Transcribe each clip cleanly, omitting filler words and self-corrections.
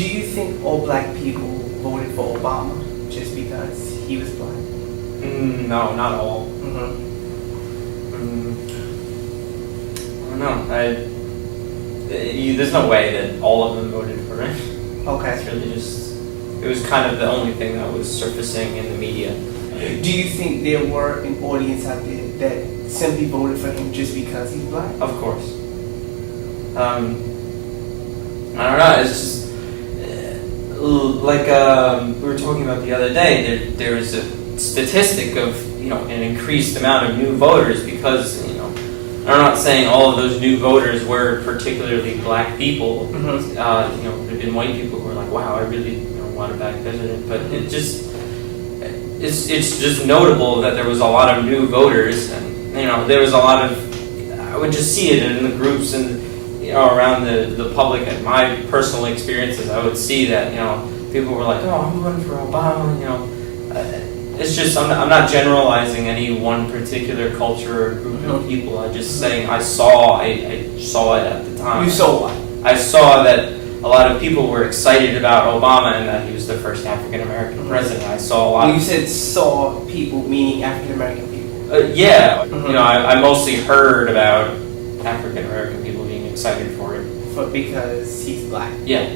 Do you think all black people voted for Obama just because he was black? No, not all. I don't know. There's no way that all of them voted for it. Okay. It's really just, it was kind of the only thing that was surfacing in the media. Do you think there were an audience out there that simply voted for him just because he's black? Of course. I don't know, it's just, like we were talking about the other day, there was a statistic of, an increased amount of new voters because, I'm not saying all of those new voters were particularly black people. There have been white people who were like, wow, I really want a black president, but it's just notable that there was a lot of new voters, and there was a lot of, I would just see it in the groups and around the public and my personal experiences. I would see that people were like, oh, I'm voting for Obama. It's just I'm not generalizing any one particular culture or group of people. I'm just saying I saw it at the time. You saw what? I saw that a lot of people were excited about Obama and that he was the first African American president. I saw a lot. When you said saw people, meaning African American people. Yeah, I mostly heard about African American people being excited for it. Because he's black. Yeah.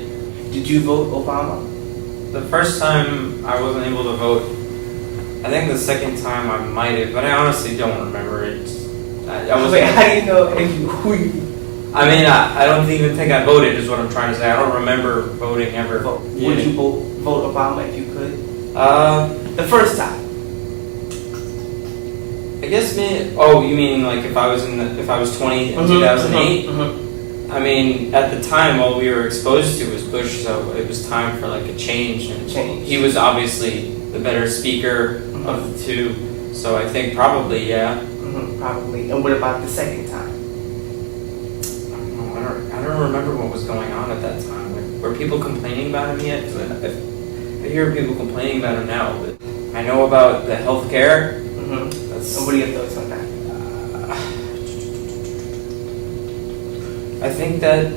Did you vote Obama? The first time I wasn't able to vote. I think the second time I might have, but I honestly don't remember it. Wait, how do you know who you? I mean, I don't even think I voted. Is what I'm trying to say. I don't remember voting ever. Would you vote Obama if you could? The first time. I guess me. Oh, you mean like if I was 20 in 2008? I mean, at the time, all we were exposed to was Bush, so it was time for like a change. And he was obviously the better speaker of the two, so I think probably, yeah. Probably. And what about the second time? I don't remember what was going on at that time. Were people complaining about him yet? I hear people complaining about him now, but I know about the health care. And what are your thoughts on that? I think that,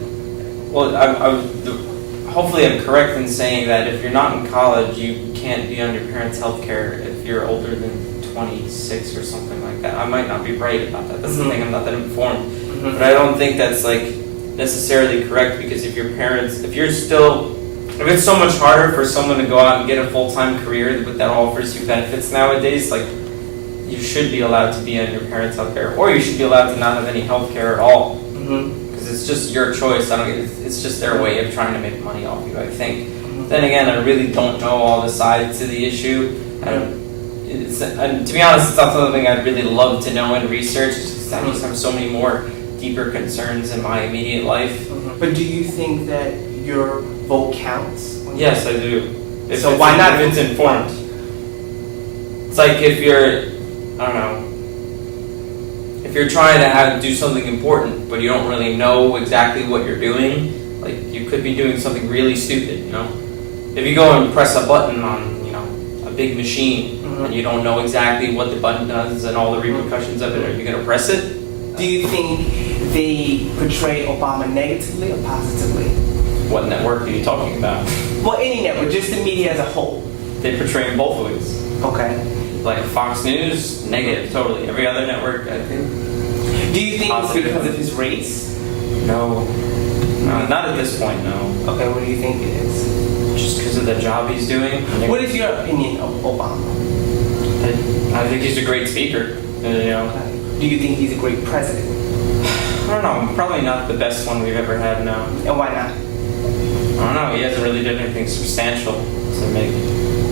hopefully I'm correct in saying that if you're not in college, you can't be on your parents' health care if you're older than 26 or something like that. I might not be right about that. That's the thing, I'm not that informed. But I don't think that's necessarily correct, because if it's so much harder for someone to go out and get a full-time career that offers you benefits nowadays, you should be allowed to be on your parents' health care, or you should be allowed to not have any health care at all. Because it's just your choice. It's just their way of trying to make money off you, I think. Then again, I really don't know all the sides to the issue. And to be honest, it's not something I'd really love to know and research. I just have so many more deeper concerns in my immediate life. But do you think that your vote counts? Yes, I do. So why not? If it's informed. It's like if you're, I don't know, if you're trying to do something important, but you don't really know exactly what you're doing, you could be doing something really stupid, If you go and press a button on, a big machine, and you don't know exactly what the button does and all the repercussions of it, are you going to press it? Do you think they portray Obama negatively or positively? What network are you talking about? Well, any network, just the media as a whole. They portray him both ways. Okay. Like Fox News, negative, totally. Every other network, I think. Do you think positive. It's because of his race? No, not at this point, no. Okay, what do you think it is? Just because of the job he's doing. What is your opinion of Obama? I think he's a great speaker. Do you think he's a great president? I don't know. Probably not the best one we've ever had, no. And why not? I don't know. He hasn't really done anything substantial to make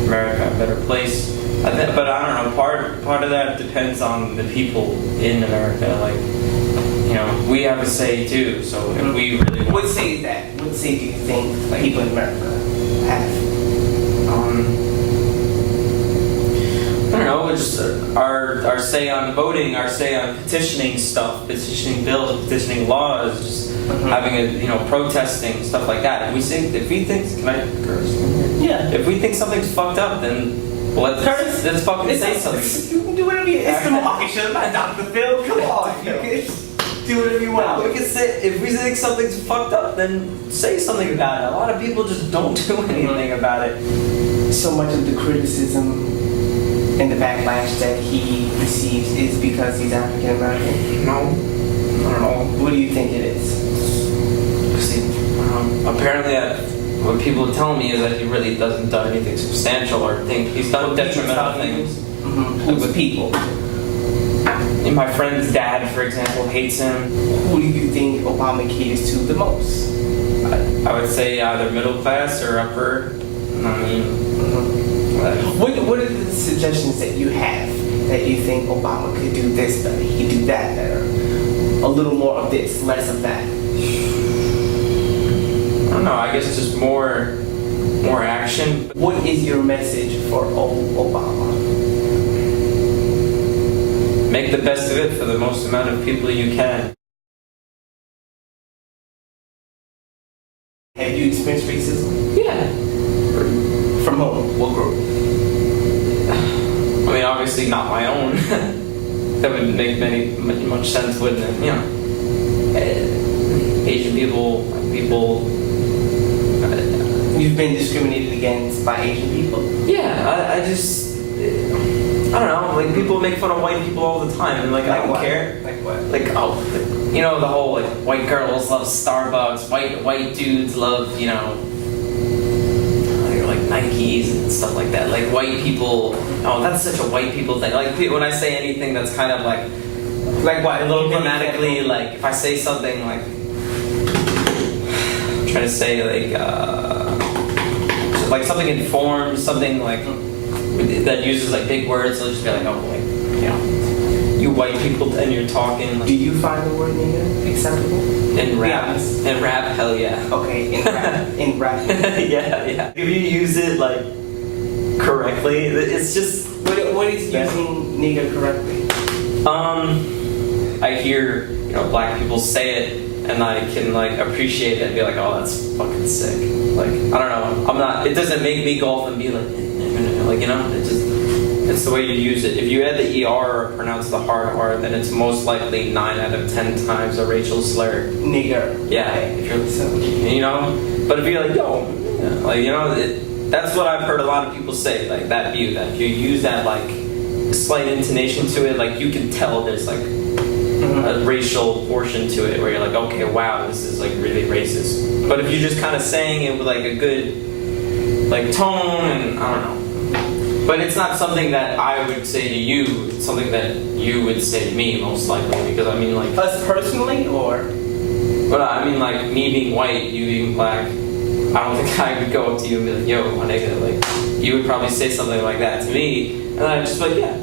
America a better place. But I don't know. Part of that depends on the people in America. We have a say too. So if we really what say is that? What say do you think people in America have? I don't know. It's just our say on voting, our say on petitioning stuff, petitioning bills, petitioning laws, just having protesting, stuff like that. If we think, can I curse? Yeah. If we think something's fucked up, then let's fucking say something. You can do whatever you. It's the market show, not Dr. Phil. Come on. Do whatever you want. We can say, if we think something's fucked up, then say something about it. A lot of people just don't do anything about it. So much of the criticism and the backlash that he receives is because he's African American. No, not at all. What do you think it is? See, apparently, what people are telling me is that he really doesn't do anything substantial or think he's done detrimental things. Who's people? And my friend's dad, for example, hates him. Who do you think Obama caters to the most? I would say either middle class or upper. I mean, What are the suggestions that you have that you think Obama could do this better, he could do that better, a little more of this, less of that? I don't know. I guess just more action. What is your message for Obama? Make the best of it for the most amount of people you can. Have you experienced racism? Yeah. From whom? What group? I mean, obviously not my own. That would make much sense, wouldn't it? You know, Asian people, black people. You've been discriminated against by Asian people? Yeah, I don't know. Like, people make fun of white people all the time, and like I don't what? care. Like what? Like, you know, the whole like white girls love Starbucks, white dudes love, you know, like Nikes and stuff like that. Like white people, oh, that's such a white people thing. Like when I say anything that's kind of like what, a little grammatically, like if I say something like, I'm trying to say like something informed, something like that uses like big words, they'll just be like, oh, like, you know, you white people, and you're talking. Like, do you find the word nigger acceptable? In rap, hell yeah. Okay, in rap. yeah. If you use it like correctly, it's just. What is using nigger correctly? I hear, you know, black people say it, and I can like appreciate it and be like, oh, that's fucking sick. Like, I don't know, I'm not. It doesn't make me go off and be like, you know, it's the way you use it. If you add the ER or pronounce the hard R, then it's most likely 9 out of 10 times a racial slur. Nigger. Yeah, Okay. if you're, you know. But if you're like, yo, yeah, like, you know, that's what I've heard a lot of people say, like that view, that if you use that like slight intonation to it, like you can tell there's like a racial portion to it where you're like, okay, wow, this is like really racist. But if you're just kind of saying it with like a good like tone, and I don't know. But it's not something that I would say to you. It's something that you would say to me, most likely. Because I mean, like Us personally, or? But I mean, like me being white, you being black. I don't think I would go up to you and be like, "Yo, my nigga." Like, you would probably say something like that to me, and I'd just be like, "Yeah,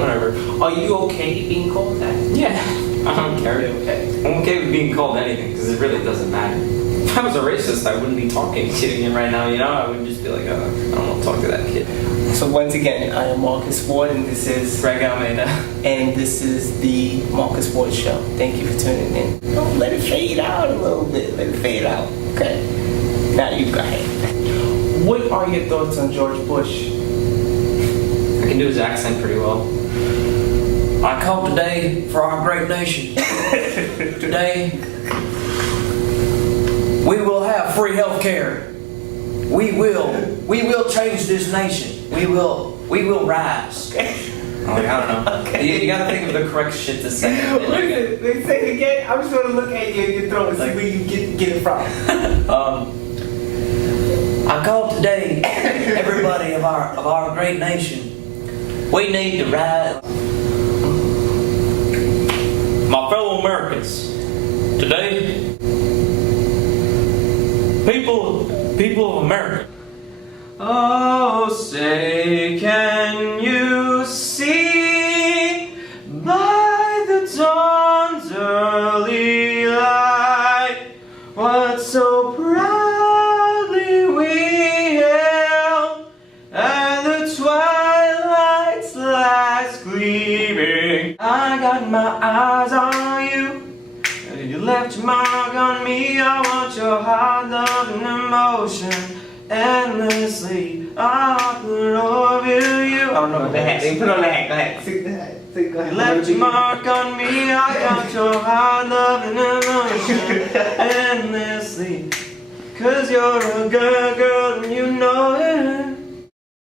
whatever." Are you okay being called that? Yeah, I don't care. You're okay. I'm okay with being called anything because it really doesn't matter. If I was a racist, I wouldn't be talking to you right now. You know, I would just be like, I don't want to talk to that kid. So once again, I am Marcus Ward, and this is Gregory Almeida. And this is the Marcus Ward Show. Thank you for tuning in. Don't let it fade out a little bit. Let it fade out. Okay. Now you got it. What are your thoughts on George Bush? I can do his accent pretty well. I call today for our great nation. Today, we will have free health care. We will change this nation. We will rise. Okay. Like, I don't know. Okay. You gotta think of the correct shit to say. What is it? They say it again? I'm just gonna look at you and your throat and see where you get it from. I call today, everybody of our great nation. We need to rise. My fellow Americans, today, people of America. Oh, say, can you see by the dawn's early light what so proudly we hailed, and the twilight's last gleaming? I got my eyes on you, and you left your mark on me. I want your heart, love, and emotion. Endlessly, I could love you. I don't know what the hat. Put on the hat. Go ahead. Sing the hat. think I You left your mark on me, I got your heart, love and emotion endlessly. Cause you're a good girl